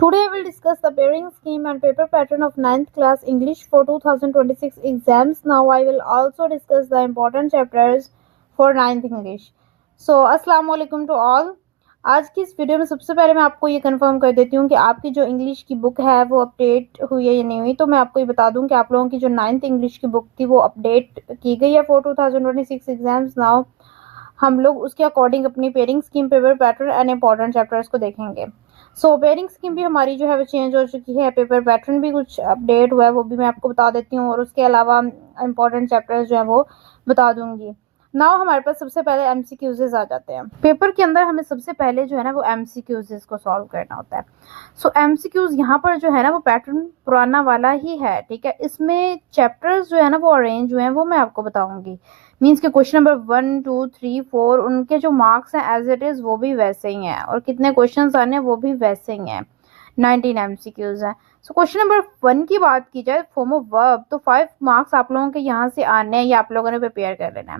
Today I will discuss the pairing scheme and paper pattern of ninth class English for 2026 exams. Now I will also discuss the important chapters for ninth English. So अस्सलाम वालेकुम to all. आज की इस video में सबसे पहले मैं आपको ये कंफर्म कर देती हूँ कि आपकी जो इंग्लिश की बुक है वो अपडेट हुई है या नहीं हुई। तो मैं आपको ये बता दूँ कि आप लोगों की जो नाइन्थ इंग्लिश की बुक थी वो अपडेट की गई है फॉर 2026 एग्जाम्स। नाउ हम लोग उसके अकॉर्डिंग अपनी pairing scheme, paper pattern and important chapters को देखेंगे। सो पेयरिंग स्कीम भी हमारी जो है वो चेंज हो चुकी है, पेपर पैटर्न भी कुछ अपडेट हुआ है, वो भी मैं आपको बता देती हूँ और उसके अलावा इंपॉर्टेंट चैप्टर्स जो है वो बता दूंगी। नाउ हमारे पास सबसे पहले एमसीक्यूजेस आ जाते हैं। पेपर के अंदर हमें सबसे पहले जो है ना वो एमसीक्यूजेस को सॉल्व करना होता है। सो एमसीक्यूज यहाँ पर जो है ना वो पैटर्न पुराना वाला ही है, ठीक है। इसमें चैप्टर्स जो है ना वो अरेंज हुए हैं, वो मैं आपको बताऊंगी। मीन्स के क्वेश्चन नंबर 1 2 3 4 उनके जो मार्क्स हैं एज इट इज वो भी वैसे ही हैं और कितने क्वेश्चन आने वो भी वैसे ही हैं। 19 एमसीक्यूज हैं। सो क्वेश्चन नंबर 1 की बात की जाए, फॉर्म ऑफ वर्ब, तो 5 मार्क्स आप लोगों के यहाँ से आने हैं, ये आप लोगों ने प्रिपेयर कर लेना है।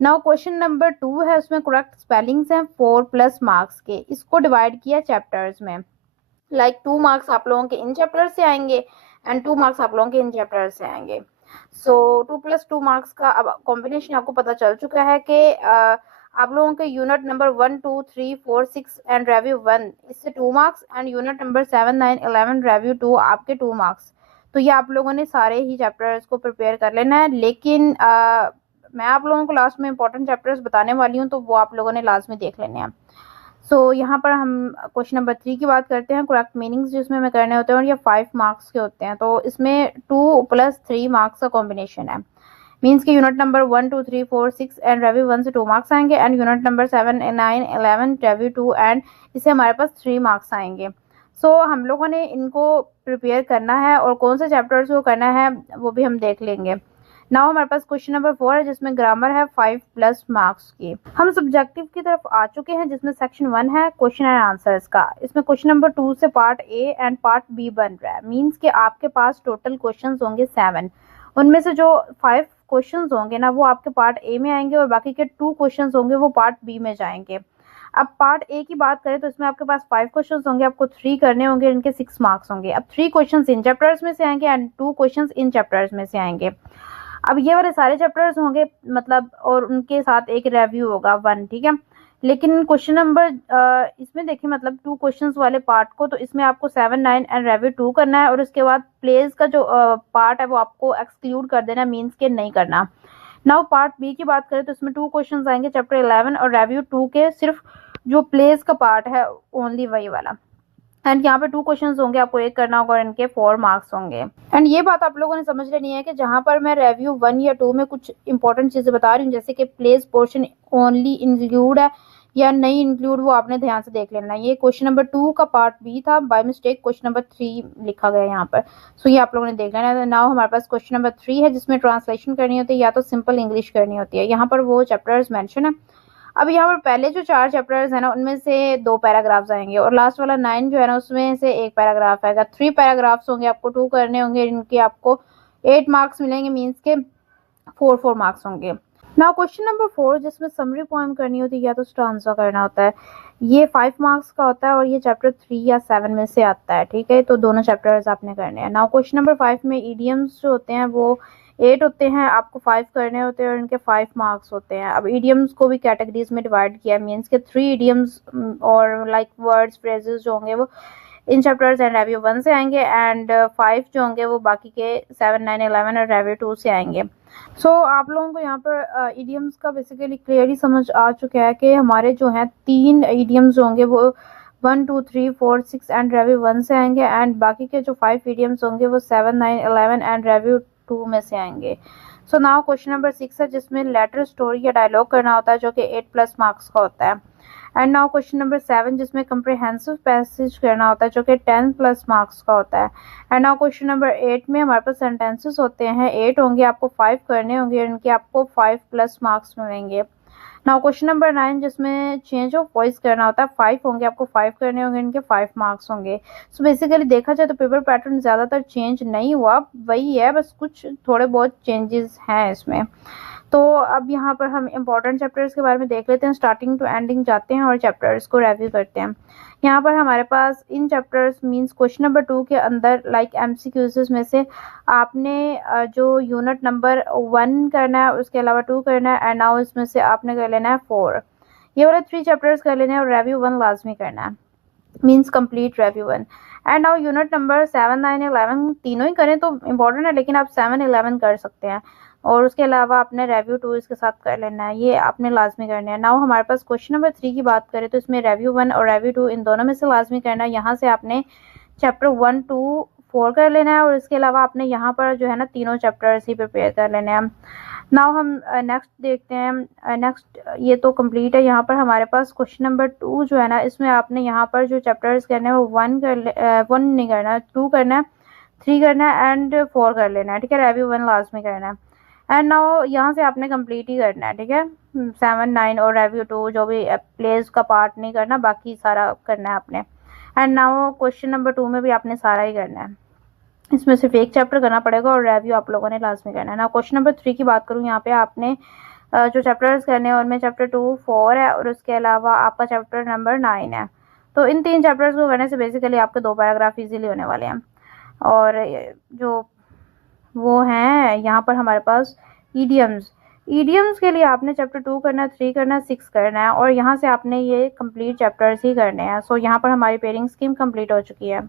नाउ क्वेश्चन नंबर 2 है, उसमें करेक्ट स्पेलिंग्स हैं 4 प्लस मार्क्स के। इसको डिवाइड किया चैप्टर्स में, लाइक 2 मार्क्स आप लोगों के इन चैप्टर से आएंगे एंड 2 मार्क्स आप लोगों के इन चैप्टर से आएंगे। सो 2 + 2 मार्क्स का अब कॉम्बिनेशन आपको पता चल चुका है कि आप लोगों के यूनिट नंबर 1 2 3 4 6 एंड रिव्यू 1 इससे 2 marks and unit number 7 9 11 review 2 आपके 2 मार्क्स। तो ये आप लोगों ने सारे ही चैप्टर्स को प्रिपेयर कर लेना है, लेकिन मैं आप लोगों को लास्ट में इंपॉर्टेंट चैप्टर्स बताने वाली हूँ, तो वो आप लोगों ने लास्ट में देख लेने हैं। सो यहाँ पर हम क्वेश्चन नंबर 3 की बात करते हैं। करेक्ट मीनिंग्स जिसमें हमें करने होते हैं और ये 5 मार्क्स के होते हैं, तो इसमें 2 + 3 मार्क्स का कॉम्बिनेशन है। मीन्स के यूनिट नंबर 1 2 3 4 6 एंड रिव्यू 1 से 2 मार्क्स आएंगे and unit number 7 9 11 review 2 and इससे हमारे पास 3 मार्क्स आएंगे। सो हम लोगों ने इनको प्रिपेयर करना है और कौन से चैप्टर्स को करना है वो भी हम देख लेंगे। नाउ हमारे पास क्वेश्चन नंबर 4 है जिसमें ग्रामर है 5 प्लस मार्क्स की। हम सब्जेक्टिव की तरफ आ चुके हैं जिसमें सेक्शन 1 है क्वेश्चन एंड आंसर्स का। इसमें क्वेश्चन नंबर 2 से part A and part B बन रहा है। मीन्स कि आपके पास टोटल क्वेश्चन होंगे 7, उनमें से जो 5 क्वेश्चन होंगे ना वो आपके पार्ट ए में आएंगे और बाकी के 2 क्वेश्चन होंगे वो पार्ट बी में जाएंगे। अब पार्ट ए की बात करें तो इसमें आपके पास 5 क्वेश्चन होंगे, आपको 3 करने होंगे, इनके 6 मार्क्स होंगे। अब 3 क्वेश्चन इन चैप्टर्स में से आएंगे एंड 2 क्वेश्चन इन चैप्टर्स में से आएंगे। अब ये वाले सारे चैप्टर्स होंगे मतलब, और उनके साथ एक रिव्यू होगा 1, ठीक है। लेकिन क्वेश्चन नंबर इसमें देखिए मतलब 2 क्वेश्चंस वाले पार्ट को, तो इसमें आपको 7 9 एंड रिव्यू 2 करना है और उसके बाद प्लेस का जो पार्ट है वो आपको एक्सक्लूड कर देना, मीन्स के नहीं करना। नाउ पार्ट बी की बात करें तो इसमें 2 क्वेश्चंस आएंगे चैप्टर 11 और रिव्यू 2 के, सिर्फ जो प्लेस का पार्ट है ओनली वही वाला। एंड यहाँ पे 2 क्वेश्चंस होंगे, आपको एक करना होगा और इनके 4 मार्क्स होंगे। एंड ये बात आप लोगों ने समझ लेनी है कि जहाँ पर मैं रिव्यू 1 या 2 में कुछ इंपॉर्टेंट चीजें बता रही हूँ, जैसे कि प्लेस पोर्शन ओनली इंक्लूड है या नहीं इंक्लूड, वो आपने ध्यान से देख लेना है। ये क्वेश्चन नंबर 2 का पार्ट बी था, बाय मिस्टेक क्वेश्चन नंबर 3 लिखा गया यहाँ पर। सो ये आप लोगों ने देख लेना है। नाउ हमारे पास क्वेश्चन नंबर 3 है जिसमें ट्रांसलेशन करनी होती है या तो सिंपल इंग्लिश करनी होती है। यहाँ पर वो चैप्टर्स मेंशन है। अब यहाँ पर पहले जो 4 चैप्टर्स है ना उनमें से 2 पैराग्राफ्स आएंगे और लास्ट वाला 9 जो है ना उसमें से 1 पैराग्राफ आएगा। 3 पैराग्राफ्स होंगे, आपको 2 करने होंगे, इनके आपको 8 मार्क्स मिलेंगे, मीन्स के 4 मार्क्स होंगे। नाउ क्वेश्चन नंबर 4 जिसमें समरी पोएम करनी होती है या तो स्टांजा करना होता है, ये 5 मार्क्स का होता है और ये चैप्टर 3 या 7 में से आता है, ठीक है। तो दोनों चैप्टर्स आपने करने हैं। नाउ क्वेश्चन नंबर 5 में ईडियम्स जो होते हैं वो 8 होते हैं, आपको 5 करने होते हैं और इनके 5 मार्क्स होते हैं। अब ईडियम्स को भी कैटेगरीज में डिवाइड किया, मीन्स के 3 ईडियम्स और लाइक वर्ड्स फ्रेजेस जो होंगे वो इन चैप्टर्स एंड रिव्यू 1 से आएंगे एंड 5 जो होंगे वो बाकी के 7 9 11 और रिव्यू 2 से आएंगे। सो आप लोगों को यहाँ पर इडियम्स का बेसिकली क्लियरली समझ आ चुका है कि हमारे जो हैं 3 इडियम्स होंगे वो 1 2 3 4 6 एंड रिव्यू 1 से आएंगे एंड बाकी के जो 5 इडियम्स होंगे वो 7 9 11 एंड रिव्यू 2 में से आएंगे। सो नाउ क्वेश्चन नंबर 6 है जिसमें लेटर, स्टोरी या डायलॉग करना होता है जो कि 8 प्लस मार्क्स का होता है। एंड नाउ क्वेश्चन नंबर 7 जिसमें कंप्रिहेंसिव पैसेज करना होता है जो कि 10 प्लस मार्क्स का होता है। एंड नाउ क्वेश्चन नंबर 8 में हमारे पास सेंटेंसेस होते हैं, 8 होंगे, आपको 5 करने होंगे, इनके आपको 5 प्लस मार्क्स मिलेंगे। नाउ क्वेश्चन नंबर 9 जिसमें चेंज ऑफ वॉइस करना होता है, 5 होंगे, आपको 5 करने होंगे, इनके 5 मार्क्स होंगे। सो बेसिकली देखा जाए तो पेपर पैटर्न ज़्यादातर चेंज नहीं हुआ, वही है, बस कुछ थोड़े बहुत चेंजेस हैं इसमें। तो अब यहाँ पर हम इम्पोर्टेंट चैप्टर्स के बारे में देख लेते हैं, स्टार्टिंग टू एंडिंग जाते हैं और चैप्टर्स को रिव्यू करते हैं। यहाँ पर हमारे पास इन चैप्टर्स मींस क्वेश्चन नंबर 2 के अंदर लाइक एमसीक्यूज में से आपने जो यूनिट नंबर 1 करना है, उसके अलावा 2 करना है, एंड नाउ इसमें से आपने कर लेना है 4। ये वाले 3 चैप्टर्स कर लेने हैं और रिव्यू 1 लाजमी करना है, means complete review 1। And now unit number 7, 9, 11 तीनों ही करें तो इम्पोर्टेंट है, लेकिन आप 7, 11 कर सकते हैं और उसके अलावा आपने रिव्यू 2 इसके साथ कर लेना है, ये आपने लाजमी करना है। नाउ हमारे पास क्वेश्चन नंबर 3 की बात करें तो इसमें रिव्यू 1 और रिव्यू 2 इन दोनों में से लाजमी करना है। यहाँ से आपने चैप्टर 1, 2, 4 कर लेना है और इसके अलावा आपने यहाँ पर जो है ना तीनों चैप्टर्स ही प्रिपेयर कर लेने हैं। नाउ हम नेक्स्ट देखते हैं। नेक्स्ट ये तो कंप्लीट है। यहाँ पर हमारे पास क्वेश्चन नंबर 2 जो है ना, इसमें आपने यहाँ पर जो चैप्टर्स करने हैं वो 1 नहीं करना है, 2 करना है, 3 करना है एंड 4 कर लेना है, ठीक है। रिव्यू 1 लाजमी करना है। एंड नाउ यहाँ से आपने कंप्लीट ही करना है, ठीक है। 7, 9 और रिव्यू 2 जो भी प्लेस का पार्ट नहीं करना, बाकी सारा करना है आपने। एंड नाउ क्वेश्चन नंबर 2 में भी आपने सारा ही करना है, इसमें सिर्फ एक चैप्टर करना पड़ेगा और रिव्यू आप लोगों ने लाजमी करना है। ना क्वेश्चन नंबर 3 की बात करूँ, यहाँ पे आपने जो चैप्टर्स करने हैं उनमें चैप्टर 2, 4 है और उसके अलावा आपका चैप्टर नंबर 9 है। तो इन 3 चैप्टर्स को करने से बेसिकली आपके 2 पैराग्राफ इजीली होने वाले हैं। और जो वो हैं यहाँ पर हमारे पास ईडियम्स। ईडियम्स के लिए आपने चैप्टर 2 करना है, 3 करना है, 6 करना है और यहाँ से आपने ये कंप्लीट चैप्टर्स ही करने हैं। सो यहाँ पर हमारी पेयरिंग स्कीम कंप्लीट हो चुकी है।